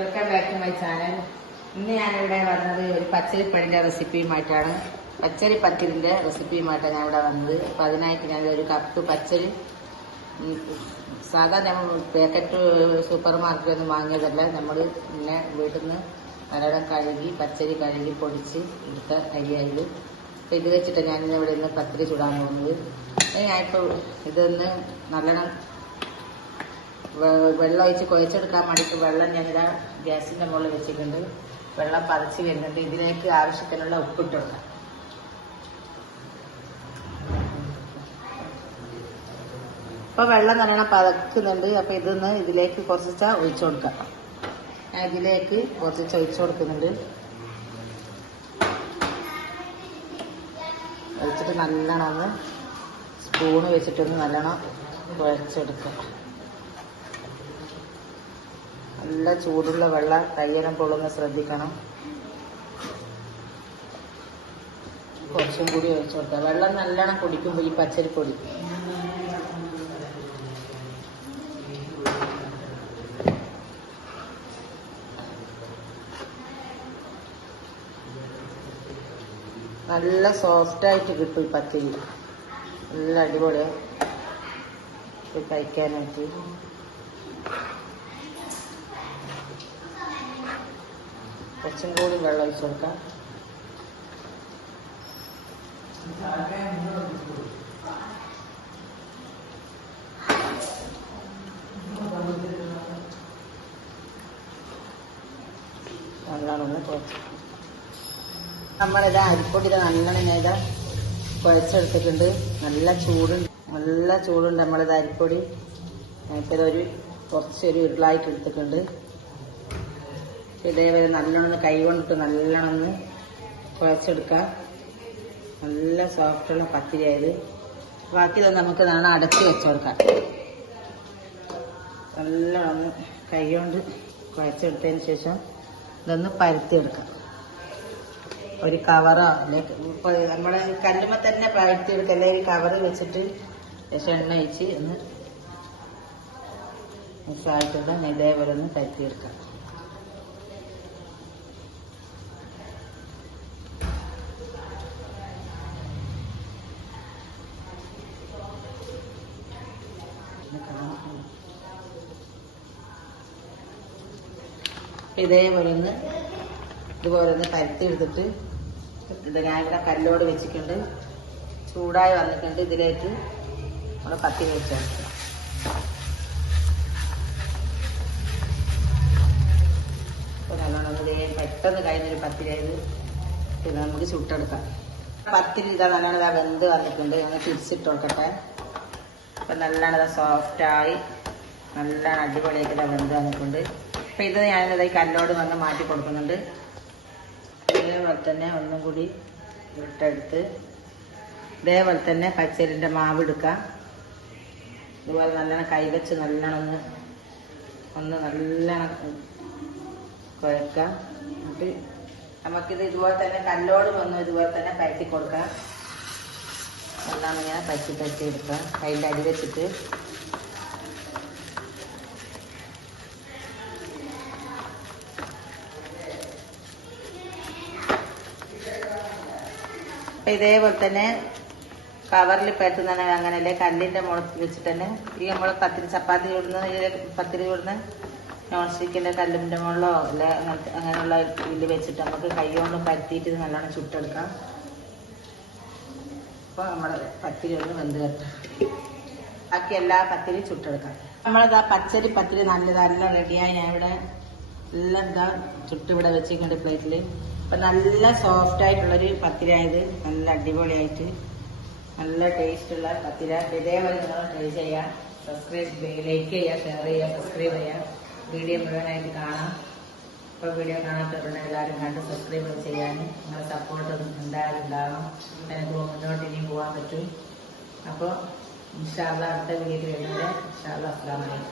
Welcome back to my channel. ഇന്ന് ഞാനിവിടെ വന്നത് ഒരു പച്ചരിപ്പടിന്റെ റെസിപ്പിയുമായിട്ടാണ്. പച്ചരി പത്തിരിന്റെ റെസിപ്പിയുമായിട്ടാണ് ഞാൻ ഇവിടെ വന്നത്. അപ്പോൾ അതിനായിട്ട് ഞാൻ ഒരു കപ്പ് പച്ചരി സാധാരണ സാധാ നമ്മൾ പാക്കറ്റ് സൂപ്പർ മാർക്കറ്റിൽ നിന്ന് വാങ്ങിയതല്ല. നമ്മൾ പിന്നെ വീട്ടിൽ നിന്ന് നല്ലോണം കഴുകി പച്ചരി കഴുകി പൊടിച്ച് എടുത്ത അരിയായത് അപ്പോൾ ഇത് വെച്ചിട്ട് ഞാൻ ഇന്ന് പത്തിരി ചുടാൻ പോകുന്നത്. ഞാനിപ്പോൾ ഇതൊന്ന് നല്ലോണം വെ- വെള്ളം ഒഴിച്ച് കുഴച്ചെടുക്കാൻ വേണ്ടിയിട്ട് വെള്ളം ഞാനിതാ ഗ്യാസിന്റെ മുകളിൽ വെച്ചിട്ടുണ്ട്. വെള്ളം പതച്ച് വരുന്നുണ്ട്. ഇതിലേക്ക് ആവശ്യത്തിനുള്ള ഉപ്പിട്ടുണ്ട്. ഇപ്പൊ വെള്ളം നല്ലോണം പതക്കുന്നുണ്ട്. അപ്പൊ ഇതൊന്ന് ഇതിലേക്ക് കുറച്ച് ഒഴിച്ചു കൊടുക്കാം. ഞാൻ ഇതിലേക്ക് കുറച്ച് ഒഴിച്ചു കൊടുക്കുന്നുണ്ട്. ഒഴിച്ചിട്ട് നല്ലോണം ഒന്ന് സ്പൂണ് വെച്ചിട്ടൊന്ന് നല്ലോണം കുഴച്ചെടുക്കാം. നല്ല ചൂടുള്ള വെള്ളം കയ്യനം പൊള്ളുന്ന ശ്രദ്ധിക്കണം. കുറച്ചും കൂടി ഒഴിച്ചു കൊടുക്കുക വെള്ളം നല്ലോണം കുടിക്കുമ്പോൾ ഈ പച്ചരിപ്പൊടി നല്ല സോഫ്റ്റ് ആയിട്ട് കിട്ടും ഈ പച്ചരി. നല്ല അടിപൊളിയാണ് കഴിക്കാനായിട്ട്. കുറച്ചും കൂടി വെള്ളം ഒഴിച്ചു കൊടുക്കാം. നല്ലോണം കുഴച്ച് നമ്മളിത് അരിപ്പൊടി നല്ലോണം ഇതാ കുഴച്ചെടുത്തിട്ടുണ്ട്. നല്ല ചൂടുണ്ട്. നല്ല ചൂടുണ്ട് നമ്മളിത് അരിപ്പൊടി. ഞാനിപ്പോൾ ഒരു കുറച്ചൊരു ഉരുളായിട്ട് എടുത്തിട്ടുണ്ട്. ഇതേപോലെ നല്ലോണം കൈ കൊണ്ടിട്ട് നല്ലോണം കുഴച്ചെടുക്കാം. നല്ല സോഫ്റ്റുള്ള പത്തിരിയായത്. ബാക്കി നമുക്ക് നാളെ അടച്ച് വെച്ചു കൊടുക്കാം. നല്ലോണം കൈ കൊണ്ട് കുഴച്ചെടുത്തതിന് ശേഷം ഇതൊന്ന് പരത്തിയെടുക്കാം. ഒരു കവറോ അല്ലെങ്കിൽ നമ്മുടെ കല്ലുമ്പ തന്നെ പരത്തിയെടുക്കുക അല്ലെങ്കിൽ കവറ് വെച്ചിട്ട് ശേഷം എണ്ണ ഒഴിച്ച് ഒന്ന് മിക്സായിട്ടുണ്ട് ഇതേപോലെ ഒന്ന് പരത്തിയെടുക്കാം. ഇതേപോലെ ഒന്ന് ഇതുപോലെ ഒന്ന് പരത്തി എടുത്തിട്ട് ഇത് ഞാൻ ഇവിടെ കല്ലോട് വെച്ചിട്ടുണ്ട്. ചൂടായി വന്നിട്ടുണ്ട് ഇതിലേക്ക്. നമ്മൾ കത്തി വെച്ച് നല്ലോണം ദേ പെട്ടെന്ന് കഴിഞ്ഞൊരു പത്തിരേത് പിന്നെ നമുക്ക് ചുട്ടെടുക്കാം. പത്തിരി ഇതാ നല്ലോണം ഇതാ വെന്ത് വന്നിട്ടുണ്ട്. ഞങ്ങൾ തിരിച്ചിട്ട് കൊടുക്കട്ടെ അപ്പം നല്ലോണം സോഫ്റ്റായി നല്ല അടിപൊളിയായിട്ട് ഇതാ വെന്ത് വന്നിട്ടുണ്ട്. അപ്പം ഇത് ഞാനിത് ഈ കല്ലോട് വന്ന് മാറ്റി കൊടുക്കുന്നുണ്ട്. ഇതേപോലെ തന്നെ ഒന്നും കൂടി ഇട്ടെടുത്ത് ഇതേപോലെ തന്നെ പച്ചരിന്റെ മാവ് എടുക്കാം ഇതുപോലെ നല്ലോണം കൈവച്ച് നല്ലോണം ഒന്ന് ഒന്ന് നല്ലോണം കുഴക്കാം. എന്നിട്ട് നമുക്കിത് ഇതുപോലെ തന്നെ കല്ലോട് വന്ന് ഇതുപോലെ തന്നെ പരത്തി കൊടുക്കാം. ഇങ്ങനെ പറ്റി പറ്റി എടുക്കുക. അതിന്റെ അടി വെച്ചിട്ട്. ഇതേപോലെ തന്നെ കവറിൽ പറ്റുന്ന അങ്ങനെയല്ലേ കല്ലിന്റെ മുളത്ത് വെച്ചിട്ട് തന്നെ ഈ നമ്മൾ പത്തിരി ചപ്പാത്തി ചൂടുന്ന പത്തിരി ചൂടുന്ന നോൺ സ്റ്റിക്കിന്റെ കല്ലിന്റെ മുകളിലോ അല്ലെ അങ്ങനത്തെ അങ്ങനെയുള്ള ഇതിൽ വെച്ചിട്ട് നമുക്ക് കൈ കൊണ്ട് പരത്തിയിട്ട് നല്ലോണം ചുട്ടെടുക്കാം. അപ്പോൾ നമ്മുടെ പത്തിരി ഒന്ന് വെന്ത് കെട്ടാം ബാക്കി എല്ലാ പത്തിരി ചുട്ടെടുക്കാം. നമ്മളിതാ പച്ചരി പത്തിരി നല്ല നല്ല റെഡിയായി ഞാൻ ഇവിടെ എല്ലാം ഇതാ ചുട്ടിവിടെ വെച്ചിട്ടുണ്ട് പ്ലേറ്റിൽ അപ്പൊ നല്ല സോഫ്റ്റ് ആയിട്ടുള്ളൊരു പത്തിരി ആയത് നല്ല അടിപൊളിയായിട്ട് നല്ല ടേസ്റ്റ് ഉള്ള പത്തിര ഇതേപോലെ നിങ്ങൾ ട്രൈ ചെയ്യാം. സബ്സ്ക്രൈബ് ലൈക്ക് ചെയ്യുക ഷെയർ ചെയ്യുക സബ്സ്ക്രൈബ് ചെയ്യുക വീഡിയോ മുഴുവനായിട്ട് കാണാം. ഇപ്പോൾ വീഡിയോ കാണാത്തവരുടെ എല്ലാവരും കണ്ട് സബ്സ്ക്രൈബ് ചെയ്യാൻ നിങ്ങളുടെ സപ്പോർട്ട് എന്തായാലും ഉണ്ടാകണം എനിക്ക് മുന്നോട്ട് ഇനിയും പോകാൻ പറ്റും. അപ്പോൾ ഇൻഷാല്ല അടുത്ത വീഡിയോ വരുന്നത് ഇൻഷാല്ല അസ്ലാമലൈക്കും